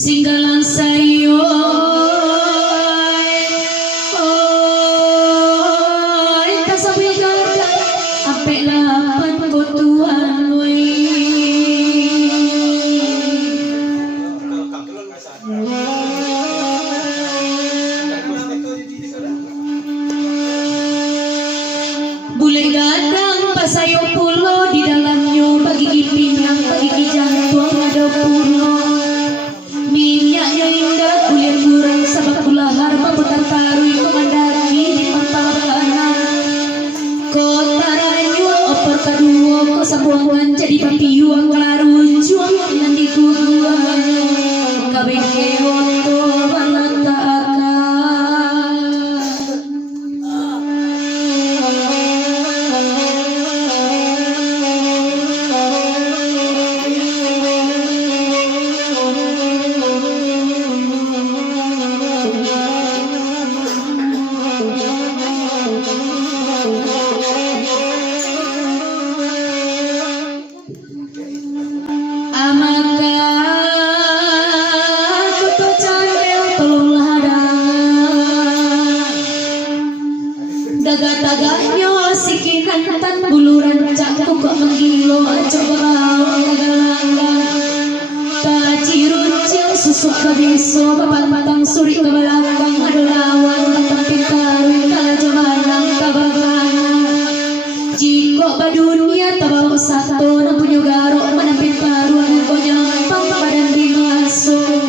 Singgalan sayo kasabi gada ape lapan ko tuan bule gadang pasayo pulo di dalamnya bagi pinang bagi jantung ada pulo minyaknya indah kuliah kurang sabak kulahar maputar tarui komandari di pampabanan kota ranyu opor kedua ko sabuang jadi papiuang kelaruan juang nanti kuduan kabeh kewoto balata dagat-dagatnya sikinan tan buluran cakku kok menggilo coba tajiruncil susuk kebiso papan patang suri kebelakang ada lawan batang pintarun kala jamanang kabagana jiko badunia tabau satu nampunya garok menampin taruan kok nyampang badan dimasuk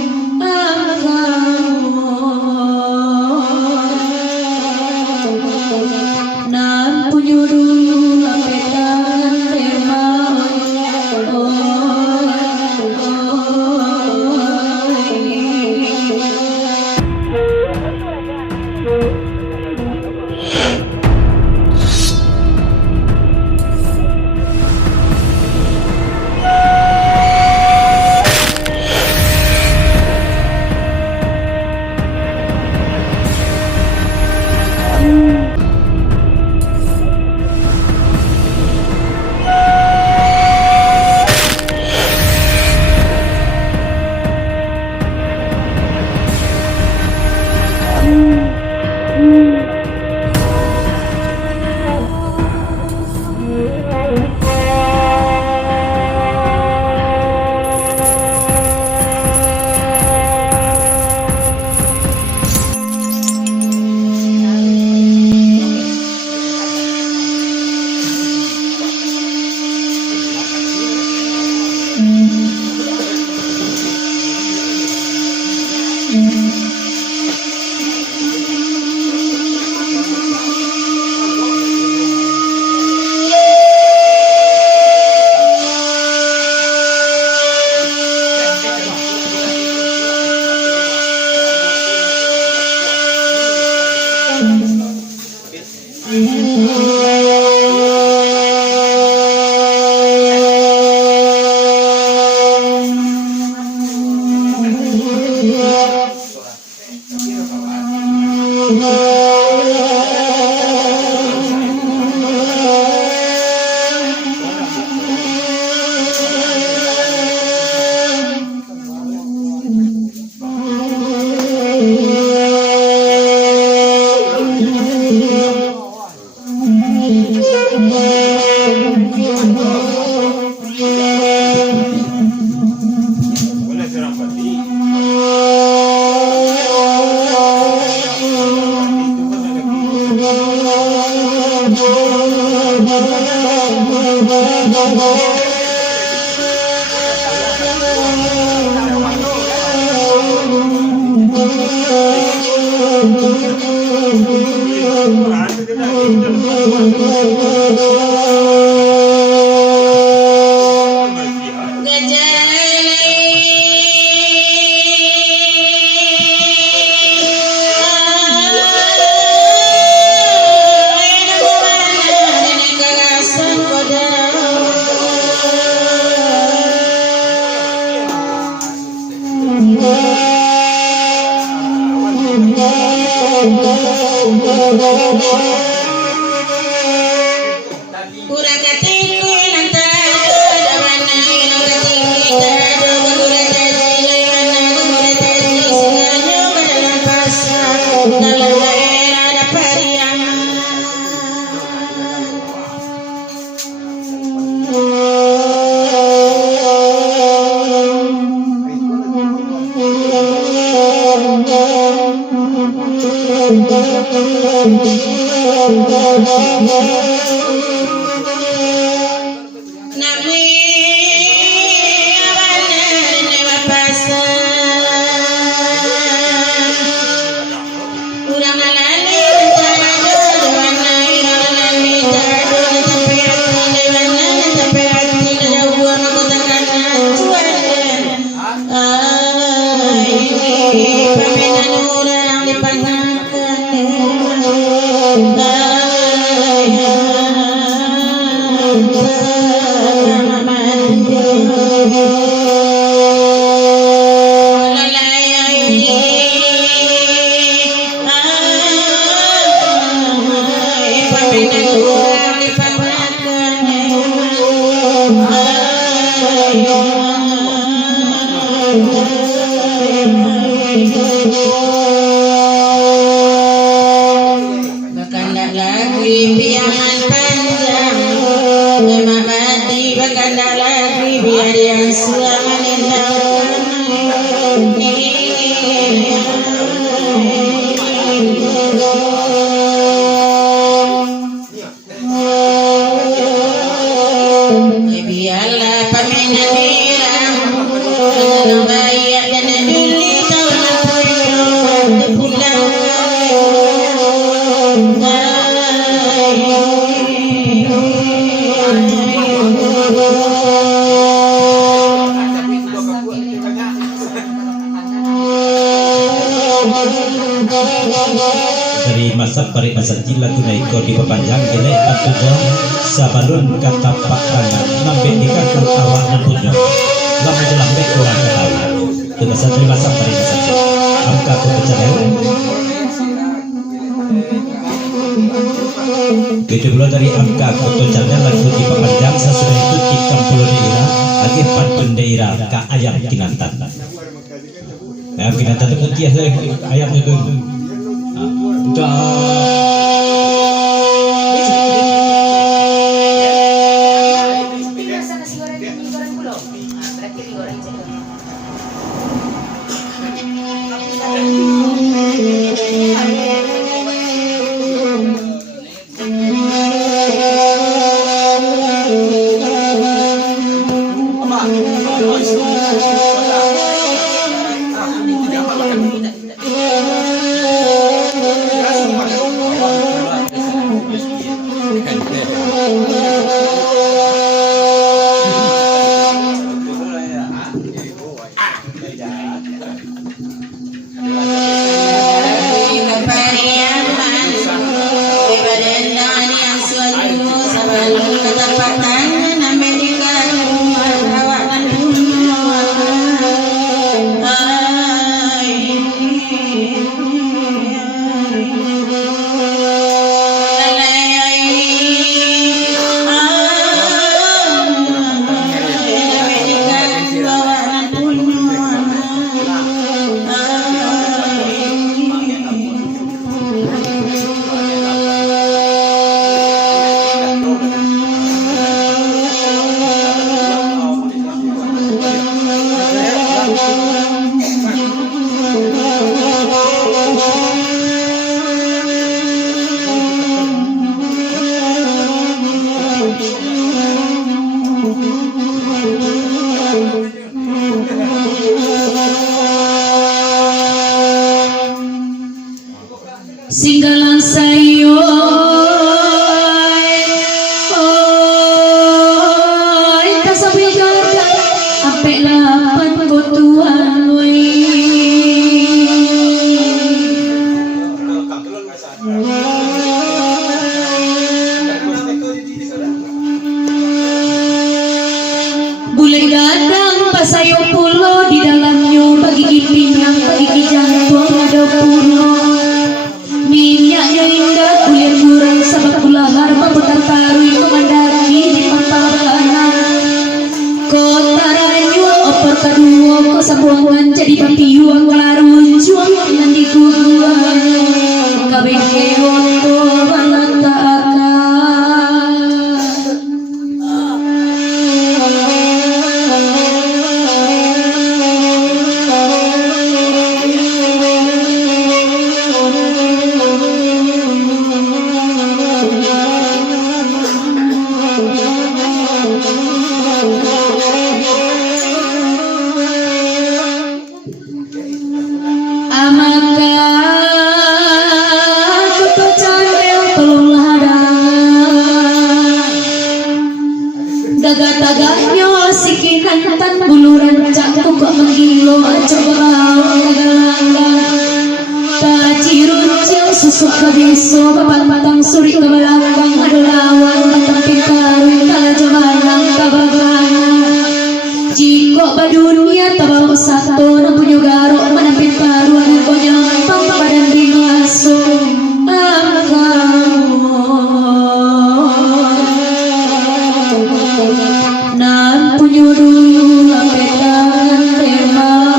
Dari masa pari masa jila tunai kau di pepanjang kini atunya sabalun kata pakangan nambe dikakul awak dan punya lama dalam dek orang ketawa itu masa dari masa pari masa angka aku kecadel itu pula dari angka aku kecadel lagu di pepanjang sesudah itu 30 daerah lagi 4 daerah ke ayam kinantan ayam kinantan itu tiap ayam itu Singgalan sayo kasabi gada ape lapan kotuan bule gadang pasayo pulo di dalamnya bagi pinang bagi jantung ada pulo minyak so papang suri kebalakang adulawan tapi karun kala jamanang kabagana jiko badunia tabau satu nampunyo garo manampin karuan konyang pangkabadan ringaso nan punyo dulu apetan remau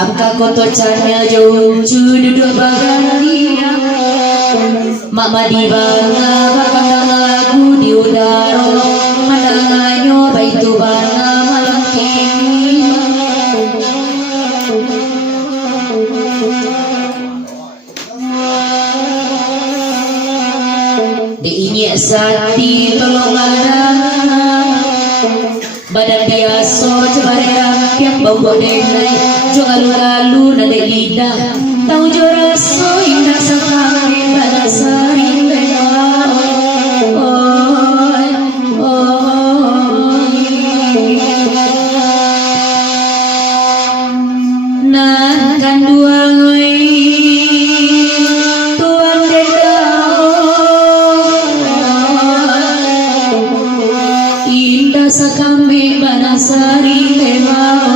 Angka koto carnya jauh duduk bahagia Mama di bangga bakang lagu di udara Mandanganyo baitu bana malam kini Diinyak sati tolong badan biasa cebari rakyat bau denai jo lalu nade lidah tahu jo raso indah sakami pada sari nan kan dua tuang indah sakami banasari lemah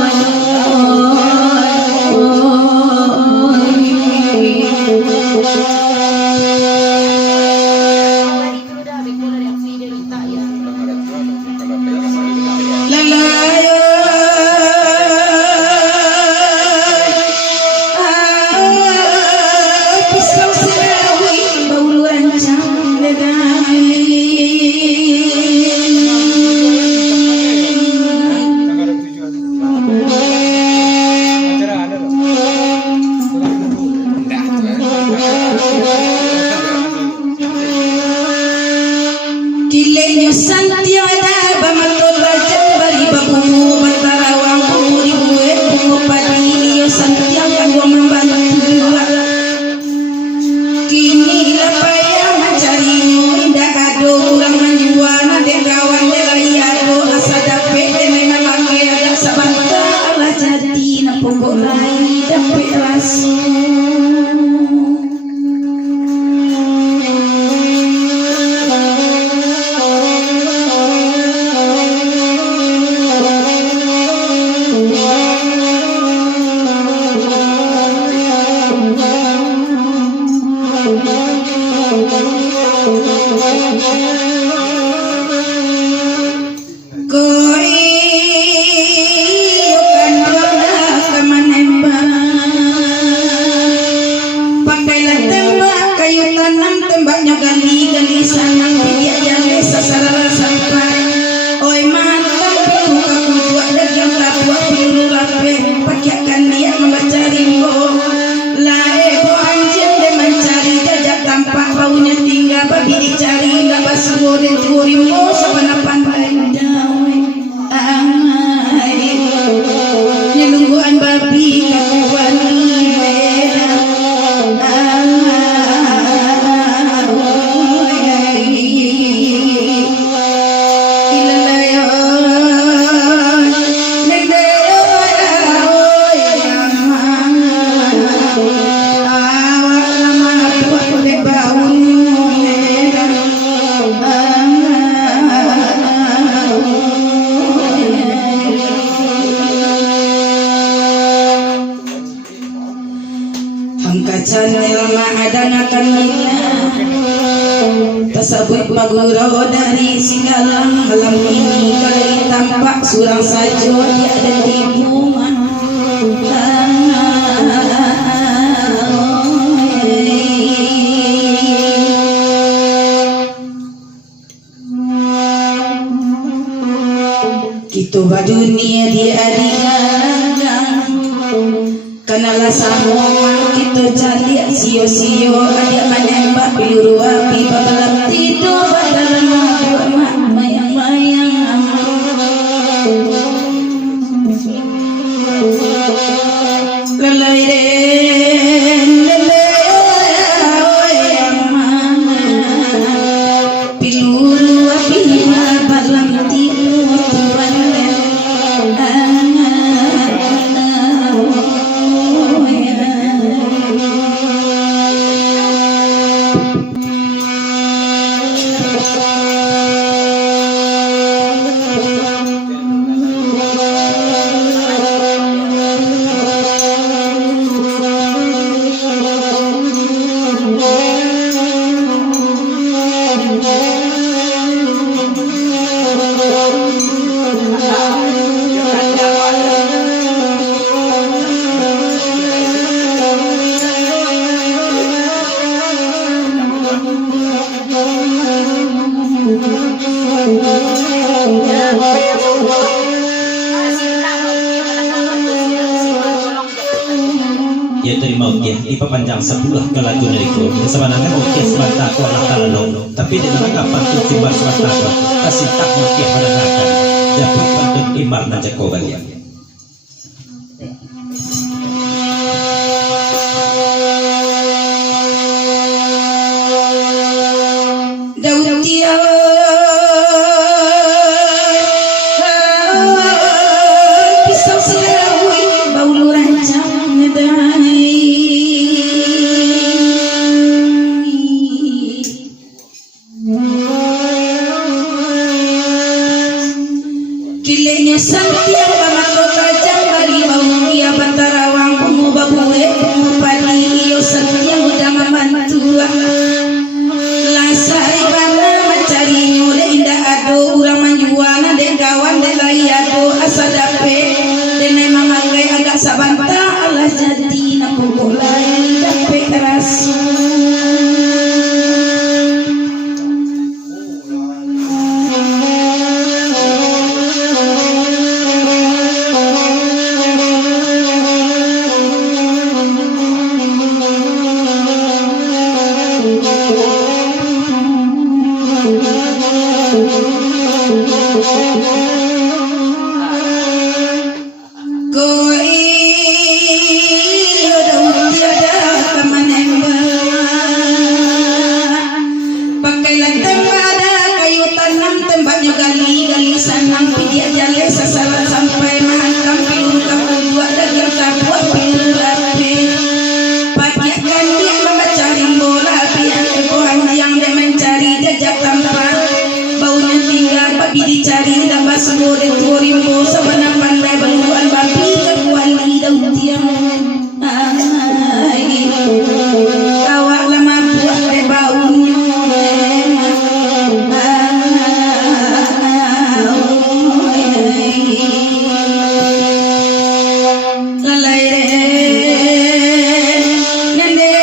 Tersebut pagurau dari singgalang malam ini kali tampak surang sajo tiada timbungan Kita badunia di adigang Kanalah sama kita jadi sio-sio ada menembak peluru api babalam tidur badalan mayang-mayang lelai den lelai ya terima ukiah ipapanjang 10 kalagu nariku sebenarnya ukiah semata aku Allah talalong tapi di dalam kapan tuh timbal semata aku kasih tak ukiah pada nakan dapat pantun imar na jakoban ya Kilenya santiang bamato kajang bari bau ia bantarawang bungu babue bungu padi iyo santiang udah mamantua lasari bana mencari nyole indah ado urang manjuana dek kawan dek lai ado asa dape denai mamakai agak sabanta Allah jadi napukul lain dape rasu dicari dapat semua rimbo sebenarnya pandai beluan babi kekuali daun tiang awak lama buat baunya lalai nende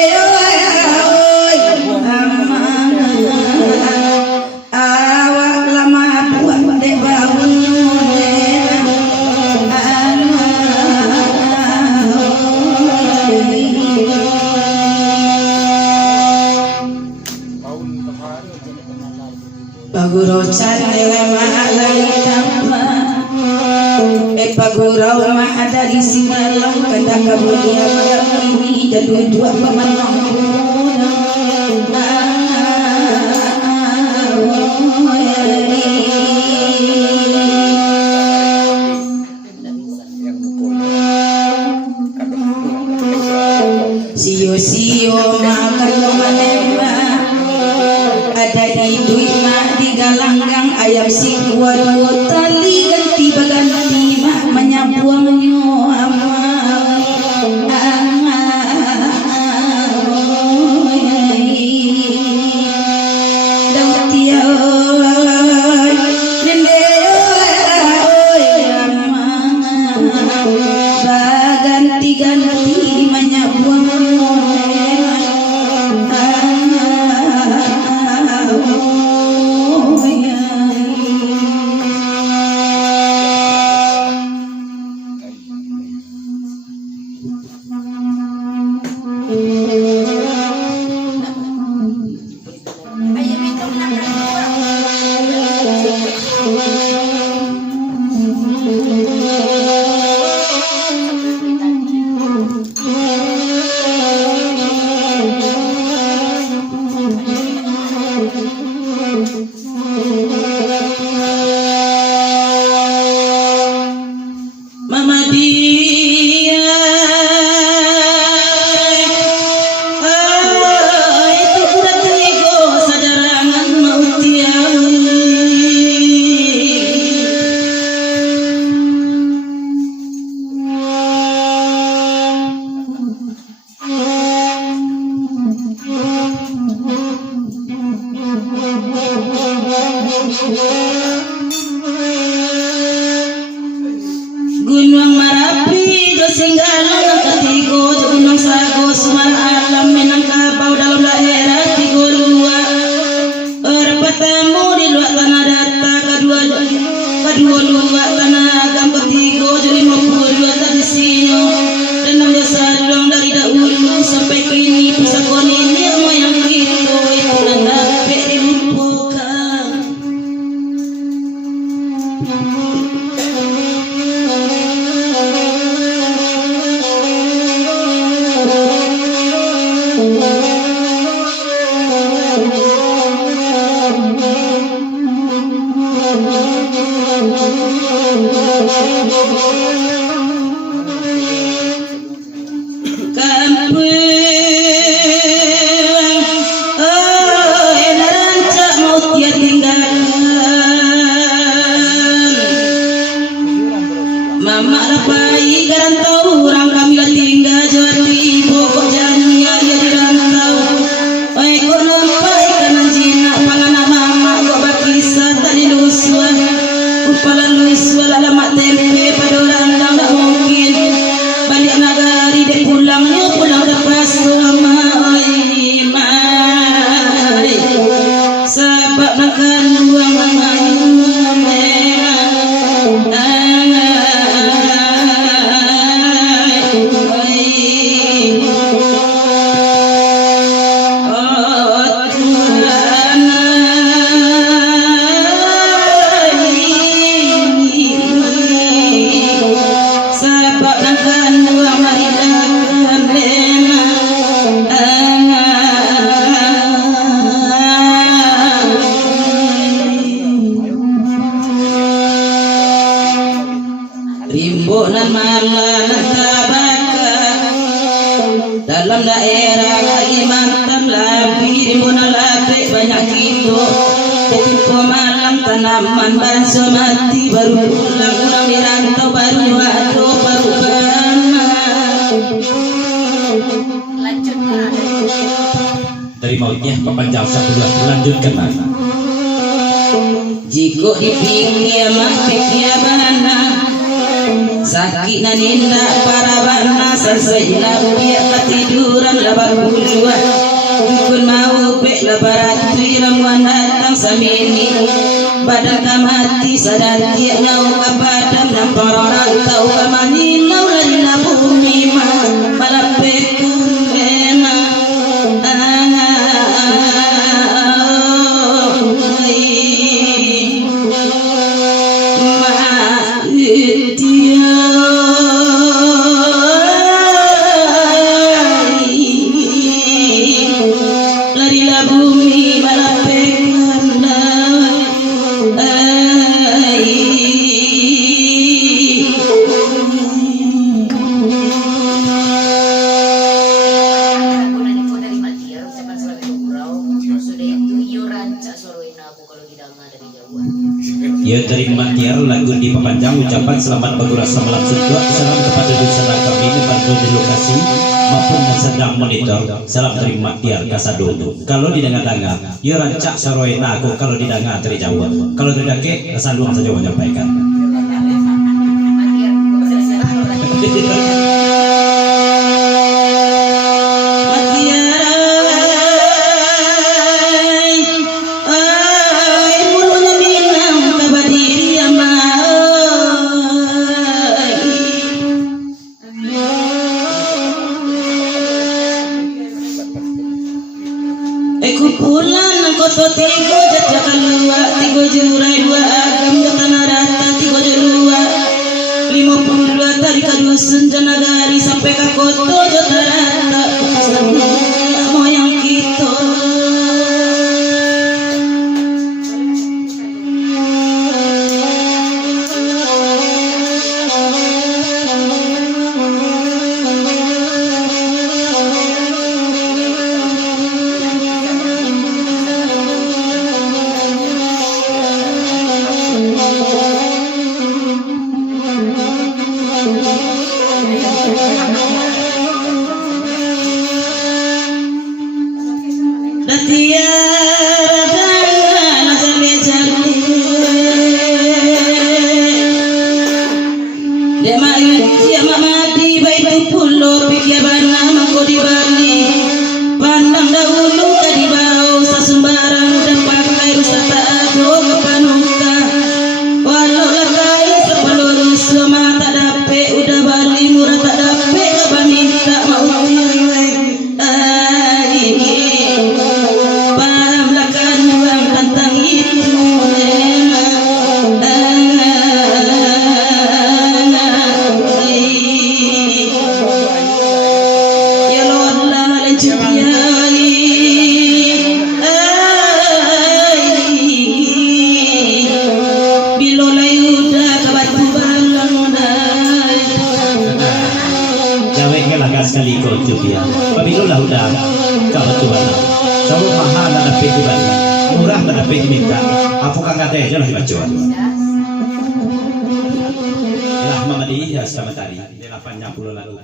Paguro chandela mahalayama pagurau mahadari singalang kata kamulia malam ini dan dua pemenang sio makan manema ada di duit galanggang ayam si waduh tali ganti baganti mak menyabuang nyuama dautia nende baganti ganti menyabuang Mama dia dalam daerah lagi mantap lebih monalape banyak itu ketika malam tanaman banso mati baru pulang orang di rantau baru waktu baru dari mautnya pepanjang 10 melanjutkan mana jika dipikir pikir bana sakit naninda para bana selesai dia ketiduran labar buluan bukun mau bek labaratui ramuan datang samini badan kamati sadar dia ngau kapadam nampar orang tahu kamanin laulina bumi malapekun bena Ya terima tiar lagu di pepanjang ucapan selamat berkurasa malam sejak salam kepada dusana kami ini bantu di lokasi maupun yang sedang monitor salam terima tiar kasado kalau didengar-dengar ya rancak saroena aku kalau didengar dari Jawa kalau tidak ke rasa luang saja menyampaikan kumpulan koto tigo jajakan dua tigo jurai dua agam jatana rata tigo jelua 52 tadi kadua senjana dari sampai ke koto jatana rata moyang kita pandang dahulu di bawah sasumbarang dan pakai rusak tak ada kepanuka walau lakai sepelurus sama tak dapat udah balik murah tak dapat kapan minta mau paham lakan uang tentang itu sekali kau coba pemilu lah udah kalau Tuhan sama mahal tak dapat Tuhan murah tak dapat minta apa kan kata aja lah dibaca Muhammad ya selamat hari 80 lalu